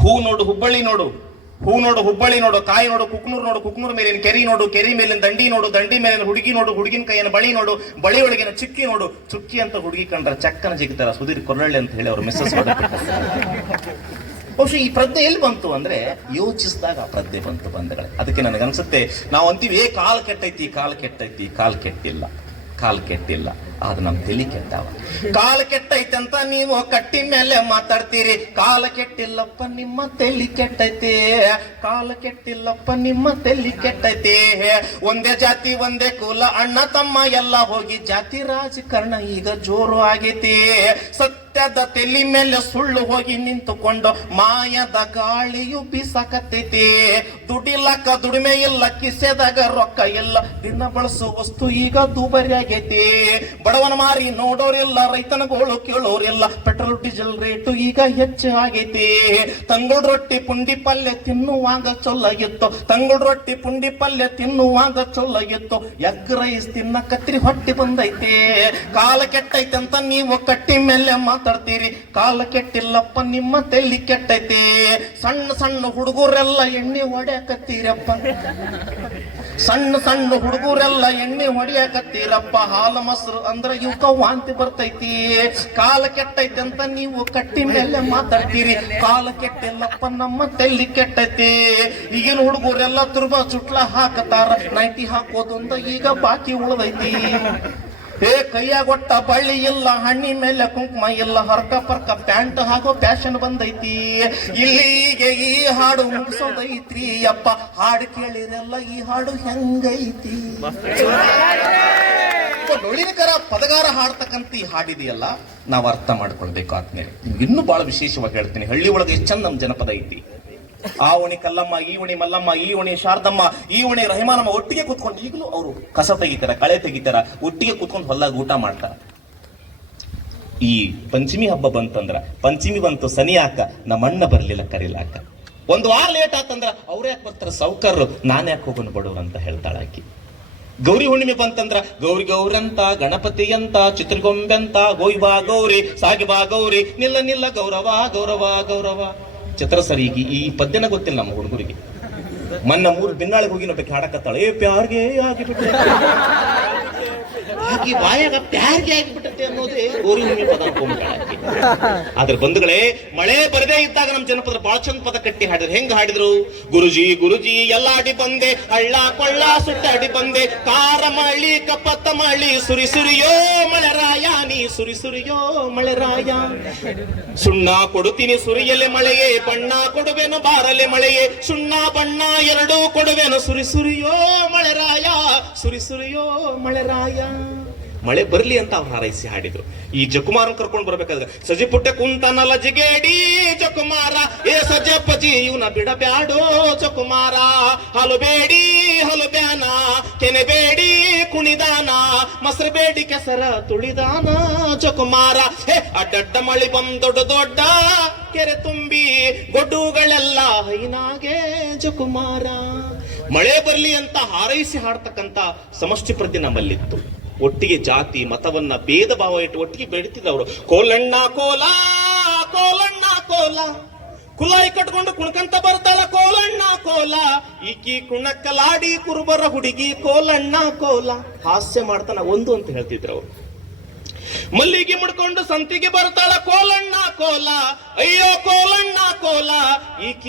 ಹೂ ನೋಡು ಹುಬ್ಬಳ್ಳಿ ನೋಡು, ಹೂ ನೋಡು ಹುಬ್ಬಳ್ಳಿ ನೋಡು, ಕಾಯಿ ನೋಡು ಕುಕ್ನೂರ್ ನೋಡು, ಕುಕ್ನೂರ್ ಮೇಲಿನ ಕೆರಿ ನೋಡು, ಕೆರಿ ಮೇಲಿನ ದಂಡಿ ನೋಡು, ದಂಡಿ ಮೇಲಿನ ಹುಡುಗಿ ನೋಡು, ಹುಡುಗಿನ ಕೈಯನ್ನು ಬಳಿ ನೋಡು, ಬಳಿ ಒಳಗಿನ ಚುಕ್ಕಿ ನೋಡು, ಚುಕ್ಕಿ ಅಂತ ಹುಡುಗಿ ಕಂಡ್ರೆ ಚಕ್ಕನ ಜಿಗ್ತಾರ ಸುಧೀರ್ ಕೊರಳ್ಳಿ ಅಂತ ಹೇಳಿ ಅವ್ರು ಮಿಸ್ಸಸ್ ಬಹುಶಃ ಈ ಪ್ರಜ್ಞೆ ಎಲ್ಲಿ ಬಂತು ಅಂದ್ರೆ ಯೋಚಿಸಿದಾಗ ಆ ಪ್ರಜ್ಞೆ ಬಂತು ಬಂಧುಗಳೇ. ಅದಕ್ಕೆ ನನಗನ್ಸುತ್ತೆ ನಾವು ಅಂತೀವಿ ಕಾಲ್ ಕೆಟ್ಟೈತಿ, ಕಾಲ್ ಕೆಟ್ಟೈತಿ, ಕಾಲ್ ಕೆಟ್ಟಿಲ್ಲ, ಕಾಲ್ ಕೆಟ್ಟಿಲ್ಲ, ಆದ್ರೆ ನಮ್ ತಲಿ ಕೆಟ್ಟವ. ಕಾಲ ಕೆಟ್ಟೈತೆ ಅಂತ ನೀವು ಕಟ್ಟಿ ಮೇಲೆ ಮಾತಾಡ್ತೀರಿ, ಕಾಲ ಕೆಟ್ಟಿಲ್ಲಪ್ಪ ನಿಮ್ಮ ತಲಿ ಕೆಟ್ಟೈತೆ, ಕಾಲ ಕೆಟ್ಟಿಲ್ಲಪ್ಪ ನಿಮ್ಮ ತಲಿ ಕೆಟ್ಟೈತೆ. ಒಂದೇ ಜಾತಿ ಒಂದೇ ಕುಲ ಅಣ್ಣ ತಮ್ಮ ಎಲ್ಲ ಹೋಗಿ ಜಾತಿ ರಾಜಕಾರಣ ಈಗ ಜೋರು ಆಗೈತಿ. ಸತ್ಯದ ತಲಿ ಮೇಲೆ ಸುಳ್ಳು ಹೋಗಿ ನಿಂತುಕೊಂಡು ಮಾಯದ ಗಾಳಿಯು ಬೀಸಾಕತ್ತೈತಿ. ದುಡಿಲಕ್ಕ ದುಡಿಮೆ ಇಲ್ಲ, ಕಿಸೆದಾಗ ರೊಕ್ಕ ಇಲ್ಲ, ದಿನ ಬಳಸೋ ವಸ್ತು ಈಗ ದುಬಾರಿ ಆಗೈತಿ. ಬಡವನ ಮಾರಿ ನೋಡೋರಿಲ್ಲ, ರೈತನ ಗೋಳು ಕೇಳೋರಿಲ್ಲ, ಪೆಟ್ರೋಲ್ ಡೀಸೆಲ್ ರೇಟು ಈಗ ಹೆಚ್ಚು ಆಗೈತಿ. ತಂಗುಳ್ ರೊಟ್ಟಿ ಪುಂಡಿ ಪಲ್ಯ ತಿನ್ನುವಾಗ ಚೊಲ್ಲಾಗಿತ್ತು, ತಂಗುಳ್ ರೊಟ್ಟಿ ಪುಂಡಿ ಪಲ್ಯ ತಿನ್ನುವಾಗ ಚೊಲ್ಲಾಗಿತ್ತು, ಎಗ್ ರೈಸ್ ತಿನ್ನ ಕತ್ರಿ ಹೊಟ್ಟಿ ಬಂದೈತಿ. ಕಾಲ ಕೆಟ್ಟೈತೆ ಅಂತ ನೀವು ಕಟ್ಟಿ ಮೇಲೆ ಮಾತಾಡ್ತೀರಿ, ಕಾಲ ಕೆಟ್ಟಿಲ್ಲಪ್ಪ ನಿಮ್ಮ ತಲ್ಲಿ ಕೆಟ್ಟೈತಿ. ಸಣ್ಣ ಸಣ್ಣ ಹುಡುಗರೆಲ್ಲ ಎಣ್ಣೆ ಹೊಡ್ಯಾಕತ್ತೀರಪ್ಪ, ಸಣ್ಣ ಸಣ್ಣ ಹುಡುಗರೆಲ್ಲ ಎಣ್ಣೆ ಹೊಡಿಯಾಕತ್ತೀರಪ್ಪ. ಹಾಲು ಮೊಸರು ಅಂದ್ರೆ ಇವಕ್ಕ ವಾಂತಿ ಬರ್ತೈತಿ. ಕಾಲ ಕೆಟ್ಟೈತಿ ಅಂತ ನೀವು ಕಟ್ಟಿ ಮೇಲೆ ಮಾತಾಡ್ತೀರಿ, ಕಾಲ ಕೆಟ್ಟಿಲ್ಲಪ್ಪ ನಮ್ಮ ತಲ್ಲಿ ಕೆಟ್ಟೈತಿ. ಈಗಿನ ಹುಡುಗರೆಲ್ಲ ತುರ್ಬ ಚುಟ್ಲ ಹಾಕತಾರ, ನೈಟಿ ಹಾಕೋದೊಂದ ಈಗ ಬಾಕಿ ಉಳ್ದೈತಿ. ಕೈಯಾಗ ಒಟ್ಟ ಬಳ್ಳಿ ಇಲ್ಲ, ಹಣ್ಣಿ ಮೇಲೆ ಕುಂಕುಮ ಇಲ್ಲ, ಹರ್ಕ ಪರ್ಕ ಪ್ಯಾಂಟ್ ಹಾಕೋ ಫ್ಯಾಷನ್ ಬಂದೈತಿ. ಇಲ್ಲಿಗೆ ಈ ಹಾಡು ಮುಗಿಸೋದೈತ್ರಿ ಅಪ್ಪ, ಹಾಡು ಕೇಳಿರಲ್ಲ ಈ ಹಾಡು ಹೆಂಗೈತಿ. ನೊಳಿನಕರ ಪದಗಾರ ಹಾಡ್ತಕ್ಕಂತ ಈ ಹಾಡಿದೆಯಲ್ಲ, ನಾವು ಅರ್ಥ ಮಾಡ್ಕೊಳ್ಬೇಕು ಆದ್ಮೇಲೆ. ಇನ್ನೂ ಬಹಳ ವಿಶೇಷವಾಗಿ ಹೇಳ್ತೀನಿ, ಹಳ್ಳಿ ಒಳಗೆ ಎಷ್ಟು ಚಂದ ನಮ್ ಜನಪದ ಐತಿ. ಆ ಓಣಿ ಕಲ್ಲಮ್ಮ, ಈ ಓಣಿ ಮಲ್ಲಮ್ಮ, ಈ ಓಣಿ ಶಾರದಮ್ಮ, ಈ ಓಣಿ ರಹಿಮಾನಮ್ಮ ಒಟ್ಟಿಗೆ ಕೂತ್ಕೊಂಡು ಈಗಲೂ ಅವರು ಕಸ ತೆಗಿತಾರ, ಕಳೆ ತೆಗಿತಾರ, ಒಟ್ಟಿಗೆ ಕೂತ್ಕೊಂಡು ಹೊಲ್ದಾಗ ಊಟ ಮಾಡ್ತಾರ. ಈ ಪಂಚಮಿ ಹಬ್ಬ ಬಂತಂದ್ರ, ಪಂಚಮಿ ಬಂತು ಸನಿ ಹಾಕ, ನಮ್ಮಣ್ಣ ಬರ್ಲಿಲ್ಲ ಕರಿಲಾಕ. ಒಂದು ವಾರ ಲೇಟ್ ಆತಂದ್ರ ಅವ್ರ ಯಾಕೆ ಬರ್ತಾರ ಸೌಕರ್ರು, ನಾನ್ ಯಾಕೆ ಹೋಗೋಣ ಬಡವ್ರ ಅಂತ ಹೇಳ್ತಾಳ ಆಕಿ. ಗೌರಿ ಹುಣ್ಣಿಮೆ ಬಂತಂದ್ರ ಗೌರಿ ಗೌರಂತ, ಗಣಪತಿ ಅಂತ, ಚಿತ್ರಗೊಂಬೆ ಅಂತ, ಗೋಯ್ ಬಾ ಗೌರಿ, ಸಾಗಿ ಬಾ ಗೌರಿ, ನಿಲ್ಲ ನಿಲ್ಲ ಗೌರವ ಗೌರವ ಗೌರವ. ಚಿತ್ರಸರಿಗೆ ಈ ಪದ್ಯನ ಗೊತ್ತಿಲ್ಲ ನಮ್ಮ ಹುಡುಗರಿಗೆ. ಮೊನ್ನ 3 ಬಿನ್ನಾಳಿಗೆ ಹೋಗಿ ನೋಡ್ಬೇಕು ಹಾಡಕತ್ತಾಳೆ, ಏ ಪ್ಯಾರ್ಗೆ ಆಗಿಬಿಟ್ಟೆ, ಹಾಗೆ ಬಾಯಾಗ ಪ್ಯಾರ್ಗೆ ಆಗಿಬಿಟ್ಟೆ ಅನ್ನೋದೇ ಗೌರಿ ಹುಣ್ಣಿಮೆ ಪದ ಅನ್ಕೊಂಡ್ಬಿಟ್ಟಾಳೆ. ಆದ್ರೆ ಬಂಧುಗಳೇ, ಮಳೆ ಬರದೇ ಇದ್ದಾಗ ನಮ್ಮ ಜನಪದ ಬಾಳ ಚಂದ ಪದ ಕಟ್ಟಿ ಹಾಡಿದ್ರು. ಹೆಂಗ್ ಹಾಡಿದ್ರು? ಗುರುಜಿ ಗುರುಜಿ ಎಲ್ಲ ಅಡಿ ಬಂದೆ, ಹಳ್ಳ ಕೊಳ್ಳ ಸುಟ್ಟ ಅಡಿ ಬಂದೆ, ಕಾರ ಮಳಿ ಕಪ್ಪತ್ತ ಮಳಿ, ಸುರಿ ಸುರಿಯೋ ಮಳೆರಾಯ ನೀ ಸುರಿ ಸುರಿಯೋ ಮಳೆರಾಯ. ಸುಣ್ಣ ಕೊಡುತ್ತೀನಿ ಸುರಿಯಲೆ ಮಳೆಯೇ, ಬಣ್ಣ ಕೊಡುವೆನು ಬಾರಲೆ ಮಳೆಯೇ, ಸುಣ್ಣ ಬಣ್ಣ ಎರಡೂ ಕೊಡುವೆನು, ಸುರಿ ಸುರಿಯೋ ಮಳೆರಾಯ ಸುರಿ ಸುರಿಯೋ ಮಳೆರಾಯ. ಮಳೆ ಬರ್ಲಿ ಅಂತ ಅವ್ರು ಹಾರೈಸಿ ಹಾಡಿದ್ರು. ಈ ಜಕುಮಾರನ್ ಕರ್ಕೊಂಡು ಬರ್ಬೇಕಾದ್ರೆ, ಸಜಿ ಪುಟ್ಟೆ ಕುಂತನಲ್ಲ ಜಿಗೇಡಿ ಜಕುಮಾರ, ಏ ಸಜಪ್ಪಜಿ ಇವನ ಬಿಡಬ್ಯಾಡೋ ಜಕುಮಾರ, ಹಲು ಬೇಡಿ ಹಲು ಬ್ಯಾನ, ಕೆನೆ ಬೇಡಿ ಕುಣಿದಾನ, ಮೊಸರು ಬೇಡಿ ಕೆಸರ ತುಳಿದಾನ ಜಕುಮಾರ. ಹೇ ಅಡ್ಡಡ್ಡ ಮಳಿ ದೊಡ್ಡ ದೊಡ್ಡ ಕೆರೆ ತುಂಬಿ ಗೊಡ್ಡುಗಳೆಲ್ಲ ಹೈನಾಗೆ ಜಕುಮಾರ. ಮಳೆ ಬರ್ಲಿ ಅಂತ ಹಾರೈಸಿ ಹಾಡ್ತಕ್ಕಂತ ಸಮಷ್ಟಿ ಪ್ರಜ್ಞೆ ನಮ್ಮಲ್ಲಿತ್ತು. ಒಟ್ಟಿಗೆ ಜಾತಿ ಮತವನ್ನ ಭೇದ ಭಾವ ಇಟ್ಟು ಒಟ್ಟಿಗೆ ಬೆಳಿತಿದ್ದವರು. ಕೋಲಣ್ಣ ಕೋಲ ಕೋಲಣ್ಣ ಕೋಲ, ಕುಲಾಯಿ ಕಟ್ಕೊಂಡು ಕುಣ್ಕಂತ ಬರ್ತಾಳ ಕೋಲಣ್ಣ ಕೋಲ, ಈಕಿ ಕುಣಕ್ಕಲಾಡಿ ಕುರುಬರ ಹುಡುಗಿ ಕೋಲಣ್ಣ ಕೋಲ. ಹಾಸ್ಯ ಮಾಡ್ತಾನ ಒಂದು ಅಂತ ಹೇಳ್ತಿದ್ರು ಅವರು. ಮಲ್ಲಿಗೆ ಮುಡ್ಕೊಂಡು ಸಂತಿಗೆ ಬರ್ತಾಳ ಕೋಲಣ್ಣ ಕೋಲ, ಅಯ್ಯೋ ಕೋಲಣ್ಣ ಕೋಲ, ಈಕಿ